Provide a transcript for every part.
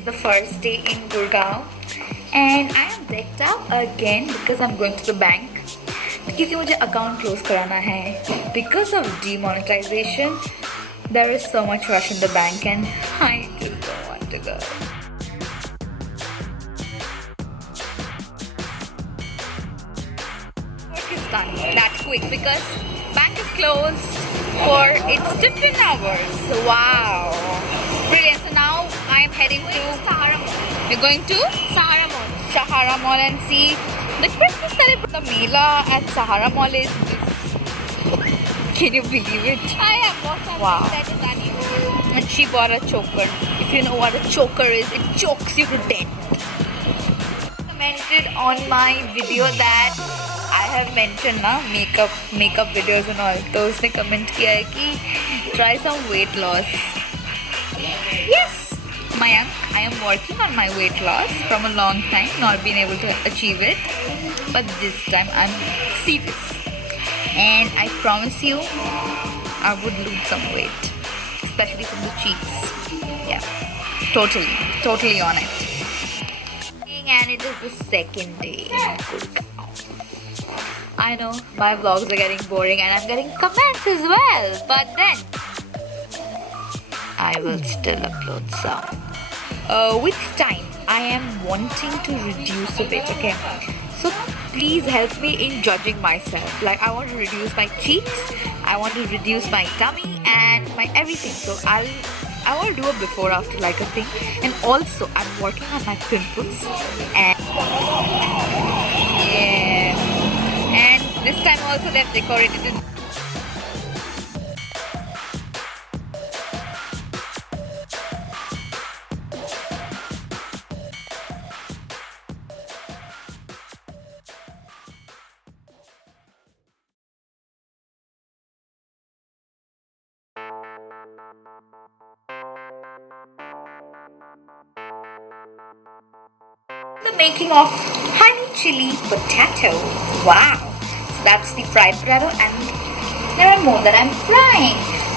is the first day in Gurgaon and I am decked out again because I'm going to the bank. क्योंकि मुझे account close कराना है. Because of demonetization, there is so much rush in the bank and I just don't want to go. Work is done that quick because bank is closed for its different hours. Wow. Brilliant. So now I am heading to Sahara Mall. We're going to Sahara Mall. Sahara Mall and see the Christmas celebration. The Mela at Sahara Mall is this. Can you believe it? I have bought something that is unusual. And she bought a choker. If you know what a choker is, it chokes you to death. Commented on my video that I have mentioned na makeup videos and all. तो उसने comment किया है कि try some weight loss. Yes, Mayank, I am working on my weight loss from a long time, not been able to achieve it, but this time I'm serious, and I promise you, I would lose some weight, especially from the cheeks. Yeah, totally on it. And it is the second day in Gurgaon. I know my vlogs are getting boring and I'm getting comments as well, but then I will still upload some. With time, I am wanting to reduce a bit, okay? So please help me in judging myself. Like I want to reduce my cheeks, I want to reduce my tummy and my everything. So I want to do a before after like a thing, and also I'm working on my pimples and yeah, and this time also they've decorated it. The making of honey chili potato. Wow, so that's the fried potato and there are more that I'm frying.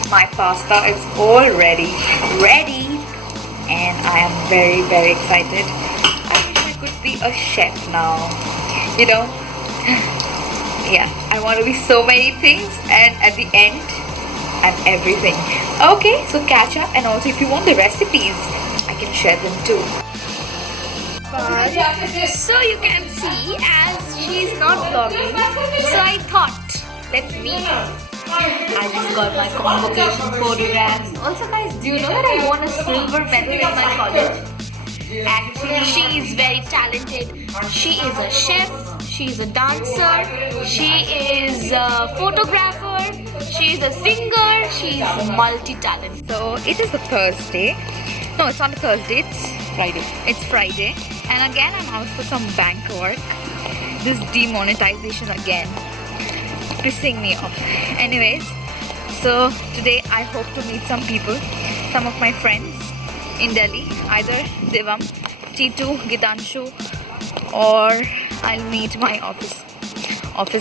My pasta is already ready and I am very excited. I wish I could be a chef now, you know. Yeah, I want to be so many things and at the end I'm everything. Okay, so catch up, and also if you want the recipes I can share them too. So you can see, as she's not vlogging, so I thought, let me. I just got my convocation photographs. Also guys, do you know that I won a silver medal in my college? Actually, she is very talented. She is a chef, she is a dancer, she is a photographer, she is a singer, she is multi-talented. So it is a Thursday. No, it's not a Thursday, it's Friday. It's Friday. And again I'm out for some bank work. This demonetization again, pissing me off. Anyways, so today I hope to meet some people, some of my friends in Delhi, either Devam, Titu, Gitanshu, or I'll meet my office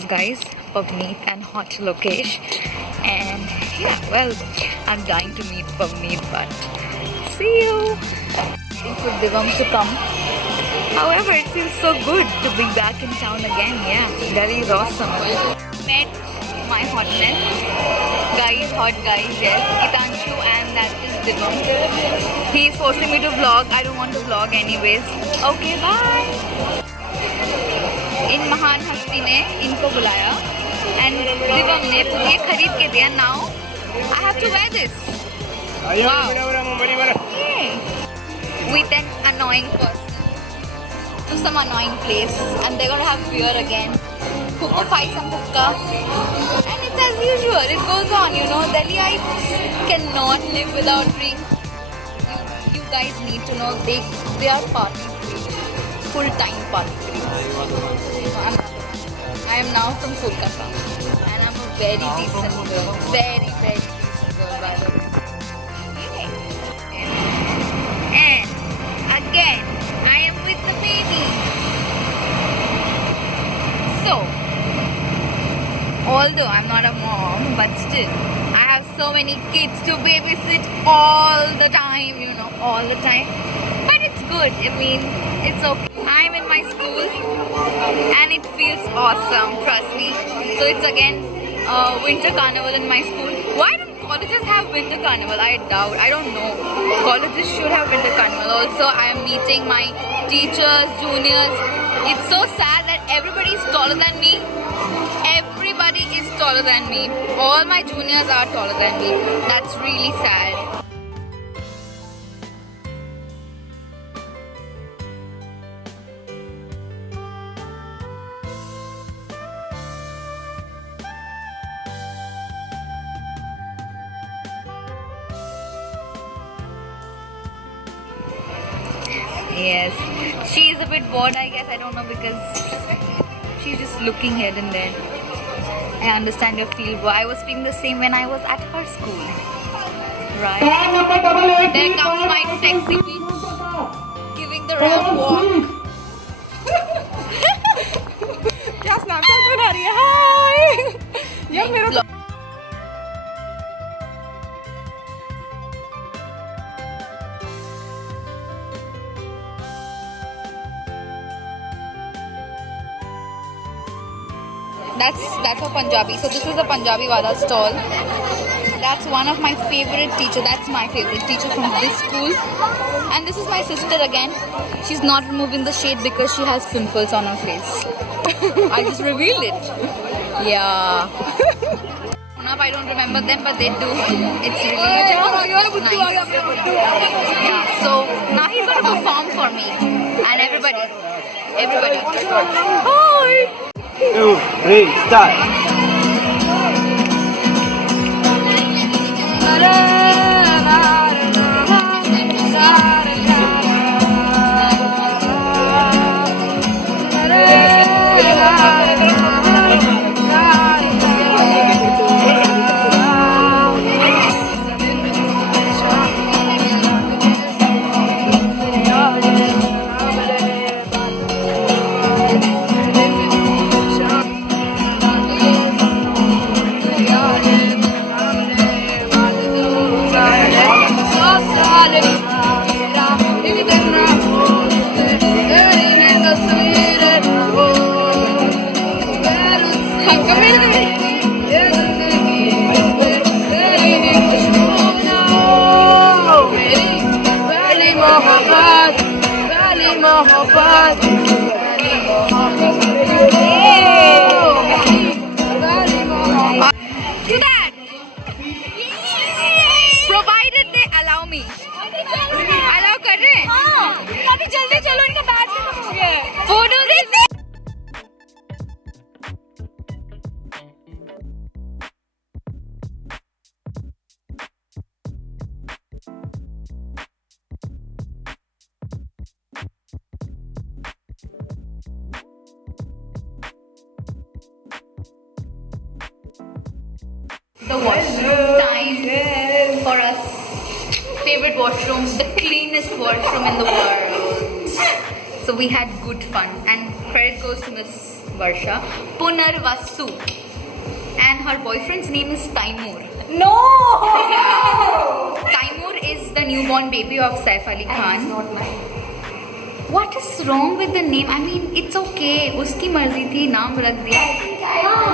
guys, Pavneet and Hot Lokesh. And yeah, well, I'm dying to meet Pavneet, but see you. Waiting for Devam to come. However, it feels so good to be back in town again. Yeah, Delhi is awesome. Met my hotness. Hot guys, yes. Gitanshu and that is Devam. He is forcing me to vlog. I don't want to vlog anyways. Okay, bye. इन महान हस्ती ने इनको बुलाया and Devam ने ये खरीद के दिया. Now I have to wear this. Wow. Yay. With an annoying person to some annoying place, and they're gonna have beer again. Hookah, fight some hookah, and it's as usual. It goes on, you know. Delhiites cannot live without drink. You guys need to know they are party freaks, full-time party freaks. I am now from Kolkata, and I'm a very decent girl, very decent girl by the way. And again, I am with the baby. So, although I'm not a mom, but still, I have so many kids to babysit all the time, you know, all the time. But it's good. I mean, it's okay. I'm in my school and it feels awesome, trust me. So it's again winter carnival in my school. Why don't colleges have winter carnival? I doubt. I don't know. Colleges should have winter carnival. Also, I am meeting my teachers, juniors. It's so sad that everybody is taller than me. Everybody is taller than me. All my juniors are taller than me. That's really sad. Yes, she's a bit bored, I guess. I don't know, because she's just looking here and there. I understand your feel. I was feeling the same when I was at her school. Right? There comes my sexy bitch giving the ramp walk. क्या Snapchat बना रही है? हाय यार मेरा That's a Punjabi. So this is a Punjabi wala stall. That's one of my favorite teacher. That's my favorite teacher from this school. And this is my sister again. She's not removing the shade because she has pimples on her face. I just revealed it. Yeah. I don't remember them, but they do. It's really nice. Yeah. So now he's gonna perform for me and everybody. Hi. 2, 3, start. Do that. Provided they allow me. Allow कर रहे हैं? हाँ अभी जल्दी चलो इनका batch खत्म हो गया है Photos is the washroom time for us. Favorite washroom, the cleanest washroom in the world. So we had good fun, and credit goes to Miss Varsha Punarvasu, and her boyfriend's name is Taimur. No Taimur is the newborn baby of Saif Ali Khan. not mine What is wrong with the name? I mean, it's okay. उसकी मर्जी थी, नाम रख दिया.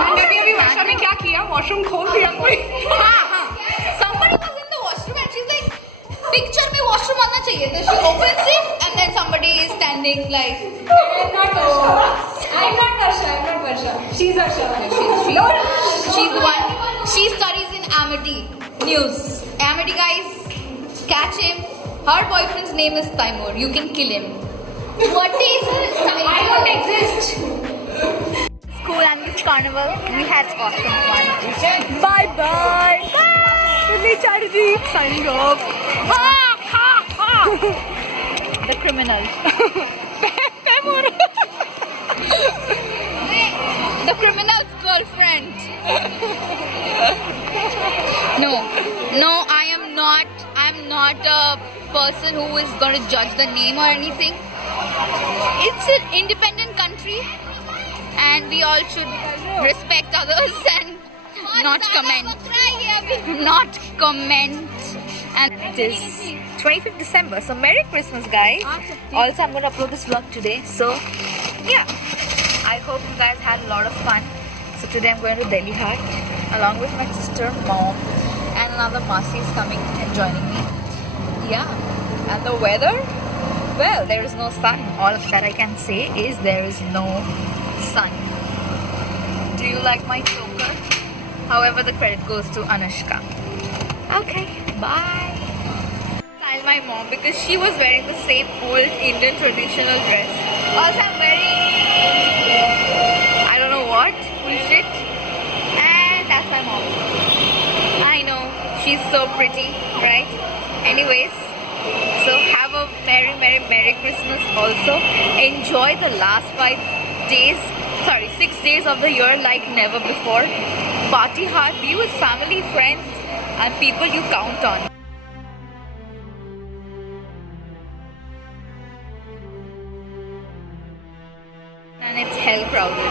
अभी वर्षा ने क्या किया वॉशरूम खोल दिया कोई हाँ. Somebody was in the washroom and she's like, picture में washroom आना चाहिए. So she opens it and then somebody is standing like. I'm not Varsha. She's Varsha. She's the one. She studies in Amity News. Amity guys, catch him. Her boyfriend's name is Taimur. You can kill him. What is this? I don't exist. School and this carnival, we had awesome fun. Bye bye. Lily Charity signing off. The criminal. The criminal's girlfriend. No, I am not a person who is going to judge the name or anything. It's an independent country and we all should respect others and not comment. And it is 25th December. So Merry Christmas, guys. Also, I'm going to upload this vlog today. So yeah, I hope you guys had a lot of fun. So today I'm going to Delhi Hat along with my sister, mom, and another Masi is coming and joining me. Yeah, and the weather, well, there is no sun. All that I can say is there is no sun. Do you like my choker? However, the credit goes to Anushka. Okay, bye. Style my mom because she was wearing the same old Indian traditional dress. Also, I'm wearing, I don't know what, bullshit. And that's my mom. I know, she's so pretty, right? Anyways, so have a Merry Christmas also. Enjoy the last 6 days of the year like never before. Party hard, be with family, friends, and people you count on. And it's hell crowded.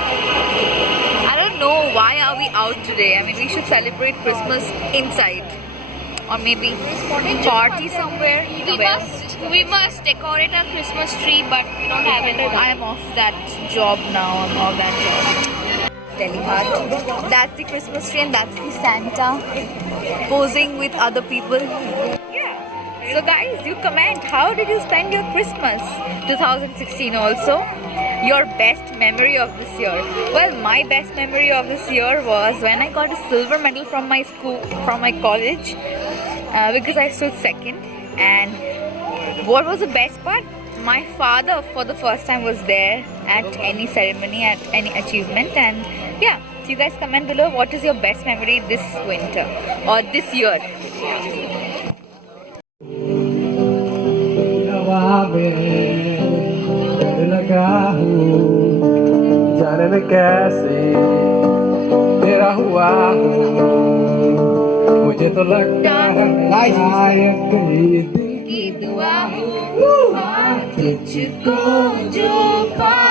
I don't know why are we out today. I mean, we should celebrate Christmas inside. Or maybe party somewhere. We must decorate our Christmas tree, but we don't have it. I am off that job now. I'm off that job. Delhi Hat. That's the Christmas tree and that's the Santa posing with other people. Yeah. So guys, you comment. How did you spend your Christmas 2016 also? Your best memory of this year? Well, my best memory of this year was when I got a silver medal from my school, from my college, because I stood second. And what was the best part? My father for the first time was there at any ceremony, at any achievement. And yeah, so you guys comment below what is your best memory this winter or this year. लगा हूँ जाने न कैसे तेरा हुआ हूँ मुझे तो लगता है शायद ये दिल की दुआ हो तुझको जो पा